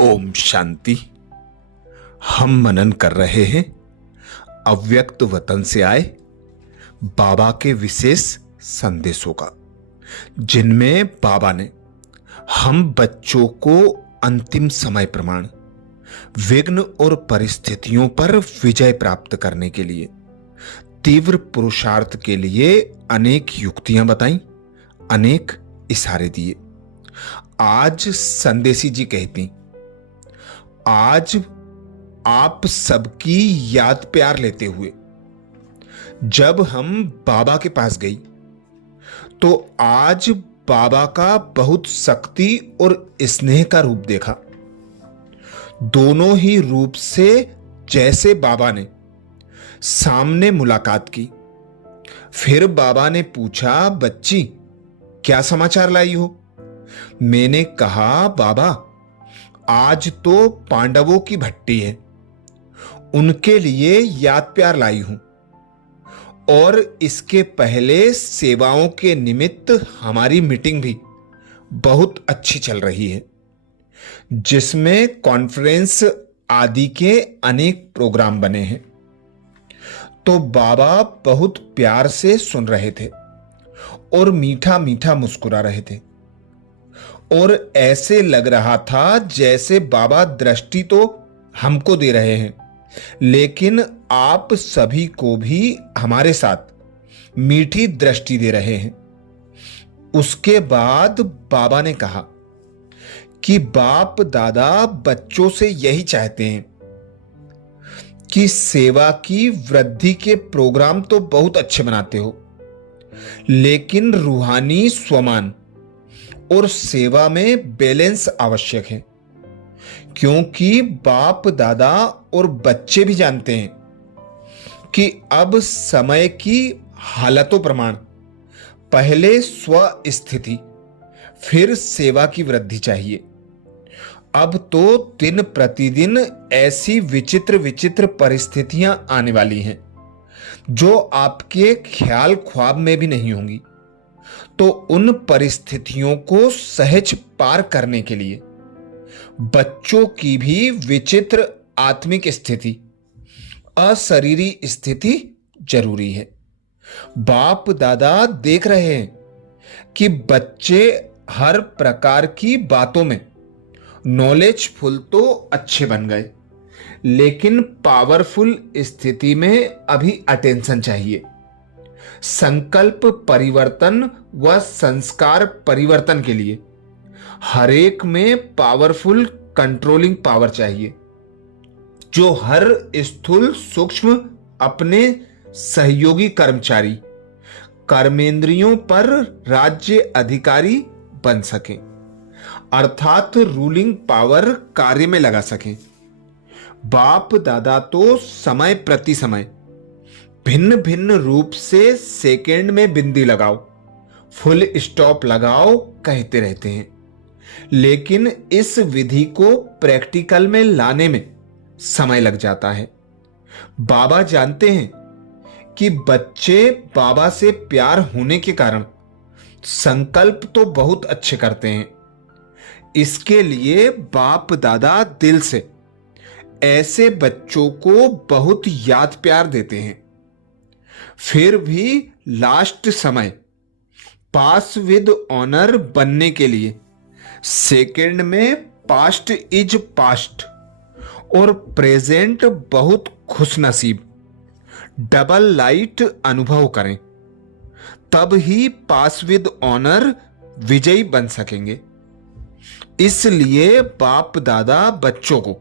ओम शांति। हम मनन कर रहे हैं अव्यक्त वतन से आए बाबा के विशेष संदेशों का, जिनमें बाबा ने हम बच्चों को अंतिम समय प्रमाण विघ्न और परिस्थितियों पर विजय प्राप्त करने के लिए तीव्र पुरुषार्थ के लिए अनेक युक्तियां बताई, अनेक इशारे दिए। आज संदेशी जी कहती, आज आप सबकी याद प्यार लेते हुए जब हम बाबा के पास गई तो आज बाबा का बहुत शक्ति और स्नेह का रूप देखा। दोनों ही रूप से जैसे बाबा ने सामने मुलाकात की। फिर बाबा ने पूछा, बच्ची क्या समाचार लाई हो? मैंने कहा, बाबा आज तो पांडवों की भट्टी है, उनके लिए याद प्यार लाई हूं, और इसके पहले सेवाओं के निमित्त हमारी मीटिंग भी बहुत अच्छी चल रही है, जिसमें कॉन्फ्रेंस आदि के अनेक प्रोग्राम बने हैं। तो बाबा बहुत प्यार से सुन रहे थे और मीठा मीठा मुस्कुरा रहे थे, और ऐसे लग रहा था जैसे बाबा दृष्टि तो हमको दे रहे हैं, लेकिन आप सभी को भी हमारे साथ मीठी दृष्टि दे रहे हैं। उसके बाद बाबा ने कहा कि बाप दादा बच्चों से यही चाहते हैं कि सेवा की वृद्धि के प्रोग्राम तो बहुत अच्छे बनाते हो, लेकिन रूहानी स्वमान और सेवा में बैलेंस आवश्यक है, क्योंकि बाप दादा और बच्चे भी जानते हैं कि अब समय की हालतों प्रमाण पहले स्व स्थिति फिर सेवा की वृद्धि चाहिए। अब तो दिन प्रतिदिन ऐसी विचित्र विचित्र परिस्थितियां आने वाली हैं जो आपके ख्याल ख्वाब में भी नहीं होंगी। तो उन परिस्थितियों को सहज पार करने के लिए बच्चों की भी विचित्र आत्मिक स्थिति, अशरीरी स्थिति जरूरी है। बाप दादा देख रहे हैं कि बच्चे हर प्रकार की बातों में नॉलेजफुल तो अच्छे बन गए, लेकिन पावरफुल स्थिति में अभी अटेंशन चाहिए। संकल्प परिवर्तन व संस्कार परिवर्तन के लिए हरेक में पावरफुल कंट्रोलिंग पावर चाहिए, जो हर स्थूल सूक्ष्म अपने सहयोगी कर्मचारी कर्मेंद्रियों पर राज्य अधिकारी बन सके, अर्थात रूलिंग पावर कार्य में लगा सके। बाप दादा तो समय प्रति समय भिन्न भिन्न रूप से सेकेंड में बिंदी लगाओ, फुल स्टॉप लगाओ कहते रहते हैं, लेकिन इस विधि को प्रैक्टिकल में लाने में समय लग जाता है। बाबा जानते हैं कि बच्चे बाबा से प्यार होने के कारण संकल्प तो बहुत अच्छे करते हैं। इसके लिए बाप दादा दिल से ऐसे बच्चों को बहुत याद प्यार देते हैं। फिर भी लास्ट समय पास विद ऑनर बनने के लिए सेकेंड में पास्ट इज पास्ट और प्रेजेंट बहुत खुशनसीब डबल लाइट अनुभव करें, तब ही पास विद ऑनर विजयी बन सकेंगे। इसलिए बाप दादा बच्चों को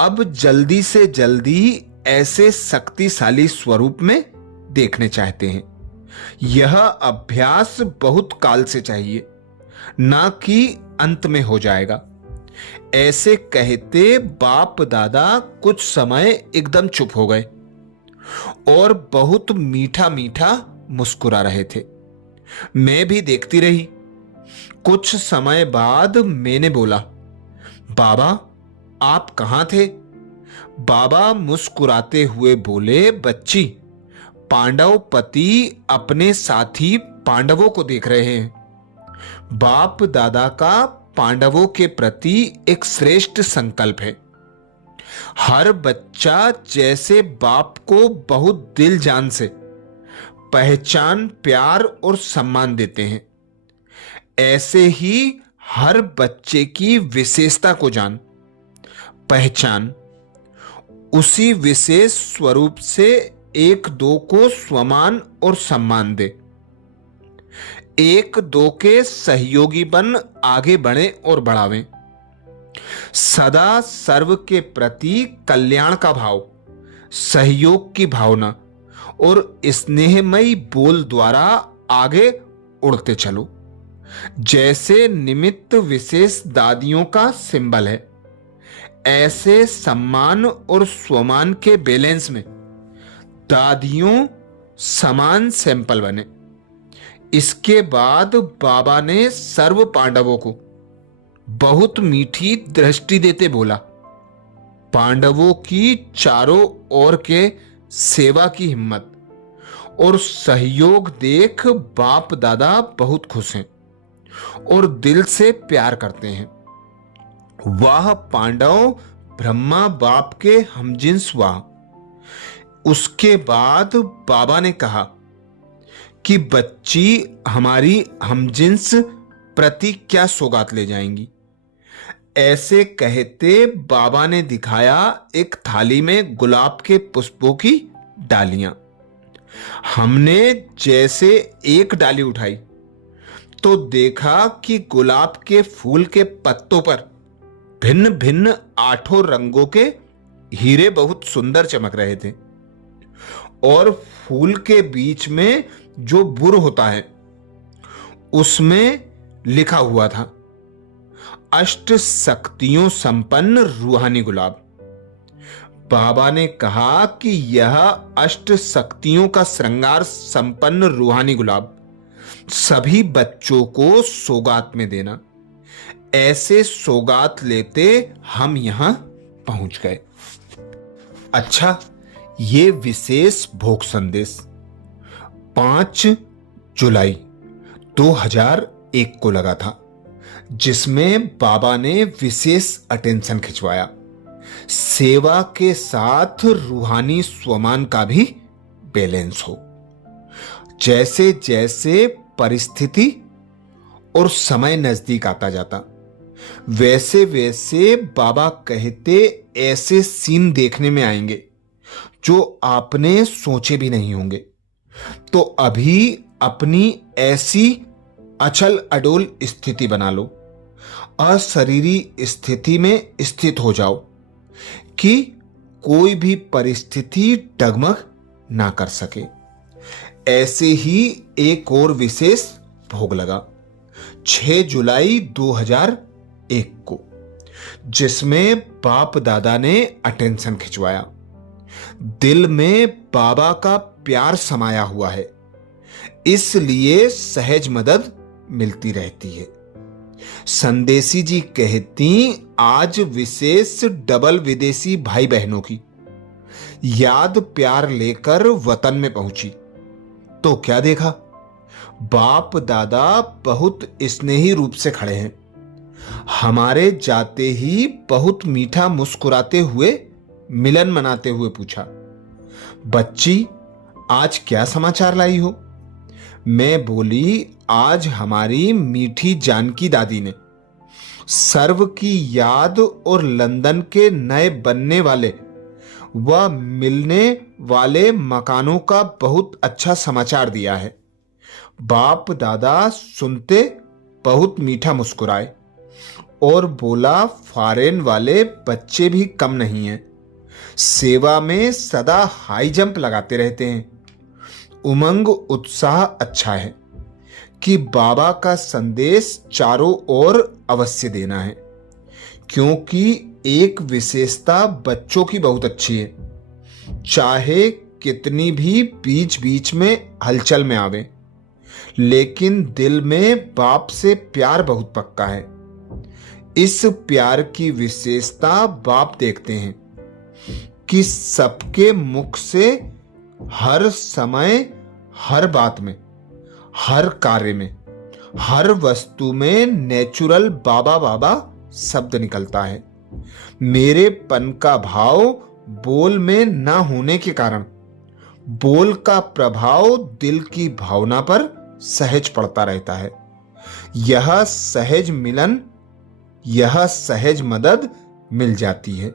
अब जल्दी से जल्दी ऐसे शक्तिशाली स्वरूप में देखने चाहते हैं। यह अभ्यास बहुत काल से चाहिए, ना कि अंत में हो जाएगा। ऐसे कहते बाप दादा कुछ समय एकदम चुप हो गए और बहुत मीठा मीठा मुस्कुरा रहे थे। मैं भी देखती रही। कुछ समय बाद मैंने बोला, बाबा आप कहां थे? बाबा मुस्कुराते हुए बोले, बच्ची पांडव पति अपने साथी पांडवों को देख रहे हैं। बाप दादा का पांडवों के प्रति एक श्रेष्ठ संकल्प है। हर बच्चा जैसे बाप को बहुत दिल जान से पहचान, प्यार और सम्मान देते हैं, ऐसे ही हर बच्चे की विशेषता को जान, पहचान, उसी विशेष स्वरूप से एक दो को स्वमान और सम्मान दे, एक दो के सहयोगी बन आगे बढ़े और बढ़ावें। सदा सर्व के प्रति कल्याण का भाव, सहयोग की भावना और स्नेहमयी बोल द्वारा आगे उड़ते चलो। जैसे निमित्त विशेष दादियों का सिंबल है, ऐसे सम्मान और स्वमान के बैलेंस में दादियों समान सैंपल बने। इसके बाद बाबा ने सर्व पांडवों को बहुत मीठी दृष्टि देते बोला, पांडवों की चारों ओर के सेवा की हिम्मत और सहयोग देख बाप दादा बहुत खुश हैं और दिल से प्यार करते हैं। वह पांडव ब्रह्मा बाप के हमजिन्स हुआ। उसके बाद बाबा ने कहा कि बच्ची हमारी हमजिन्स प्रति क्या सौगात ले जाएंगी। ऐसे कहते बाबा ने दिखाया एक थाली में गुलाब के पुष्पों की डालियां। हमने जैसे एक डाली उठाई तो देखा कि गुलाब के फूल के पत्तों पर भिन्न भिन्न 8 रंगों के हीरे बहुत सुंदर चमक रहे थे और फूल के बीच में जो बुर होता है उसमें लिखा हुआ था, अष्ट शक्तियों संपन्न रूहानी गुलाब। बाबा ने कहा कि यह अष्ट शक्तियों का श्रृंगार संपन्न रूहानी गुलाब सभी बच्चों को सौगात में देना। ऐसे सौगात लेते हम यहां पहुंच गए। अच्छा, ये विशेष भोग संदेश 5 जुलाई 2001 को लगा था, जिसमें बाबा ने विशेष अटेंशन खिंचवाया। सेवा के साथ रूहानी स्वमान का भी बैलेंस हो। जैसे जैसे परिस्थिति और समय नजदीक आता जाता, वैसे वैसे बाबा कहते ऐसे सीन देखने में आएंगे जो आपने सोचे भी नहीं होंगे। तो अभी अपनी ऐसी अचल अडोल स्थिति बना लो, अशरीरी स्थिति में स्थित हो जाओ कि कोई भी परिस्थिति डगमग ना कर सके। ऐसे ही एक और विशेष भोग लगा 6 जुलाई 2001 को, जिसमें बाप दादा ने अटेंशन खिंचवाया। दिल में बाबा का प्यार समाया हुआ है, इसलिए सहज मदद मिलती रहती है। संदेशी जी कहती, आज विशेष डबल विदेशी भाई बहनों की याद प्यार लेकर वतन में पहुंची तो क्या देखा, बाप दादा बहुत स्नेही रूप से खड़े हैं। हमारे जाते ही बहुत मीठा मुस्कुराते हुए मिलन मनाते हुए पूछा, बच्ची आज क्या समाचार लाई हो। मैं बोली, आज हमारी मीठी जानकी दादी ने सर्व की याद और लंदन के नए बनने वाले व मिलने वाले मकानों का बहुत अच्छा समाचार दिया है। बाप दादा सुनते बहुत मीठा मुस्कुराए और बोला, फॉरेन वाले बच्चे भी कम नहीं हैं, सेवा में सदा हाई जंप लगाते रहते हैं। उमंग उत्साह अच्छा है कि बाबा का संदेश चारों ओर अवश्य देना है, क्योंकि एक विशेषता बच्चों की बहुत अच्छी है, चाहे कितनी भी बीच बीच में हलचल में आवे, लेकिन दिल में बाप से प्यार बहुत पक्का है। इस प्यार की विशेषता बाप देखते हैं कि सबके मुख से हर समय, हर बात में, हर कार्य में, हर वस्तु में नेचुरल बाबा बाबा शब्द निकलता है। मेरेपन का भाव बोल में न होने के कारण बोल का प्रभाव दिल की भावना पर सहज पड़ता रहता है। यह सहज मिलन, यह सहज मदद मिल जाती है।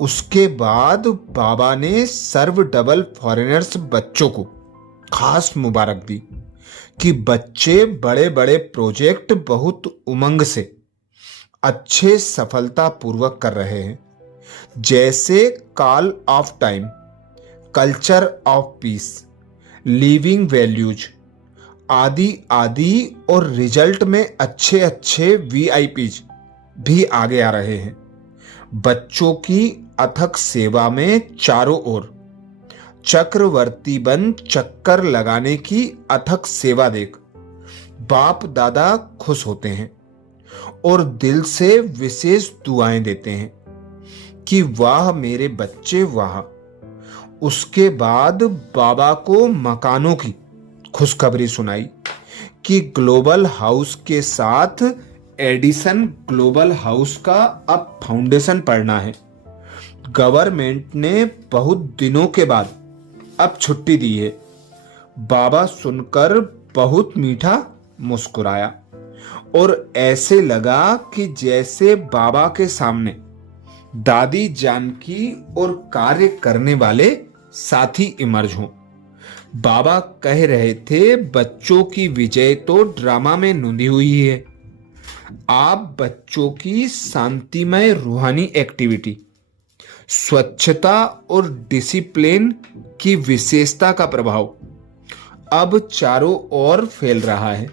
उसके बाद बाबा ने सर्व डबल फॉरेनर्स बच्चों को खास मुबारक दी कि बच्चे बड़े बड़े प्रोजेक्ट बहुत उमंग से अच्छे सफलता पूर्वक कर रहे हैं, जैसे call of time, culture of peace, living values आदि आदि। और रिजल्ट में अच्छे अच्छे वीआईपीज भी आगे आ रहे हैं। बच्चों की अथक सेवा में चारों ओर चक्रवर्ती बन चक्कर लगाने की अथक सेवा देख बाप दादा खुश होते हैं और दिल से विशेष दुआएं देते हैं कि वाह मेरे बच्चे वाह। उसके बाद बाबा को मकानों की खुशखबरी सुनाई कि ग्लोबल हाउस के साथ एडिसन ग्लोबल हाउस का अब फाउंडेशन पड़ना है। गवर्नमेंट ने बहुत दिनों के बाद अब छुट्टी दी है। बाबा सुनकर बहुत मीठा मुस्कुराया और ऐसे लगा कि जैसे बाबा के सामने दादी जानकी और कार्य करने वाले साथी इमर्ज हों। बाबा कह रहे थे, बच्चों की विजय तो ड्रामा में नूंदी हुई है। आप बच्चों की शांतिमय रूहानी एक्टिविटी, स्वच्छता और डिसिप्लिन की विशेषता का प्रभाव अब चारों ओर फैल रहा है।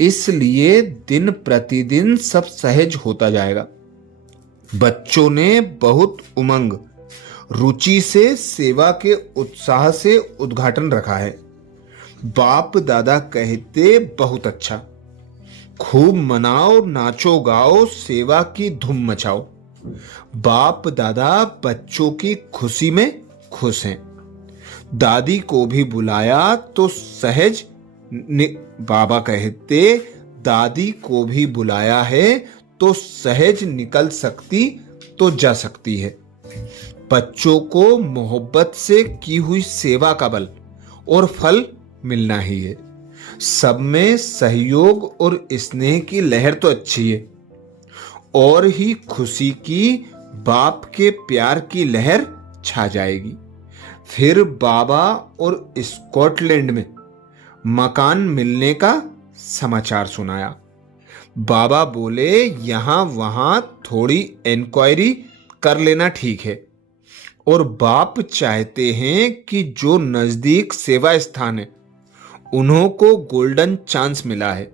इसलिए दिन प्रतिदिन सब सहज होता जाएगा। बच्चों ने बहुत उमंग, रुचि से सेवा के उत्साह से उद्घाटन रखा है। बाप दादा कहते, बहुत अच्छा, खूब मनाओ, नाचो गाओ, सेवा की धूम मचाओ। बाप दादा बच्चों की खुशी में खुश हैं। दादी को भी बुलाया तो सहज बाबा कहते, दादी को भी बुलाया है तो सहज निकल सकती तो जा सकती है। बच्चों को मोहब्बत से की हुई सेवा का बल और फल मिलना ही है। सब में सहयोग और स्नेह की लहर तो अच्छी है, और ही खुशी की बाप के प्यार की लहर छा जाएगी। फिर बाबा और स्कॉटलैंड में मकान मिलने का समाचार सुनाया। बाबा बोले, यहां वहां थोड़ी इंक्वायरी कर लेना ठीक है, और बाप चाहते हैं कि जो नजदीक सेवा स्थान है उन्हों को गोल्डन चांस मिला है,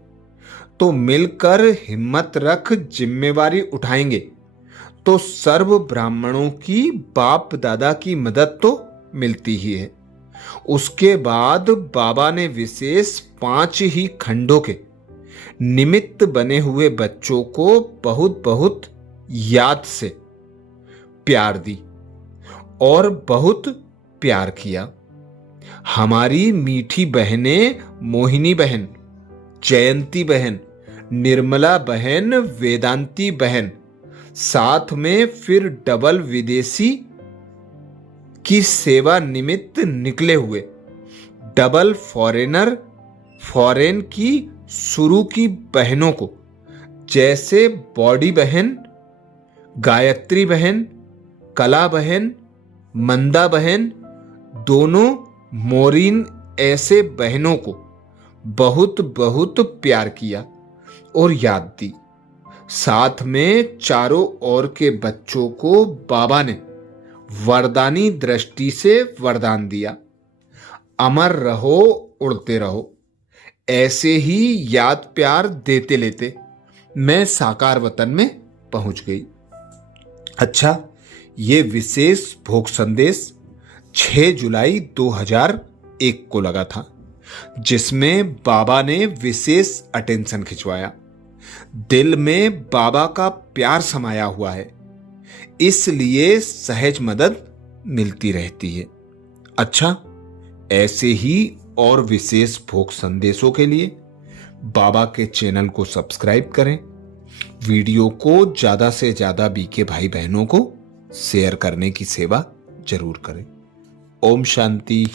तो मिलकर हिम्मत रख जिम्मेवारी उठाएंगे तो सर्व ब्राह्मणों की बाप दादा की मदद तो मिलती ही है। उसके बाद बाबा ने विशेष 5 ही खंडों के निमित्त बने हुए बच्चों को बहुत बहुत याद से प्यार दी और बहुत प्यार किया। हमारी मीठी बहनें, मोहिनी बहन, जयंती बहन, निर्मला बहन, वेदांती बहन, साथ में फिर डबल विदेशी की सेवा निमित्त निकले हुए डबल फॉरेनर, फॉरेन की शुरू की बहनों को, जैसे बॉडी बहन, गायत्री बहन, कला बहन, मंदा बहन, दोनों मोरीन, ऐसे बहनों को बहुत बहुत प्यार किया और याद दी। साथ में चारों ओर के बच्चों को बाबा ने वरदानी दृष्टि से वरदान दिया, अमर रहो, उड़ते रहो। ऐसे ही याद प्यार देते लेते मैं साकार वतन में पहुंच गई। अच्छा, ये विशेष भोग संदेश 6 जुलाई 2001 को लगा था, जिसमें बाबा ने विशेष अटेंशन खिंचवाया। दिल में बाबा का प्यार समाया हुआ है, इसलिए सहज मदद मिलती रहती है। अच्छा, ऐसे ही और विशेष भोग संदेशों के लिए बाबा के चैनल को सब्सक्राइब करें, वीडियो को ज्यादा से ज्यादा बीके भाई बहनों को शेयर करने की सेवा जरूर करें। ओम शांति।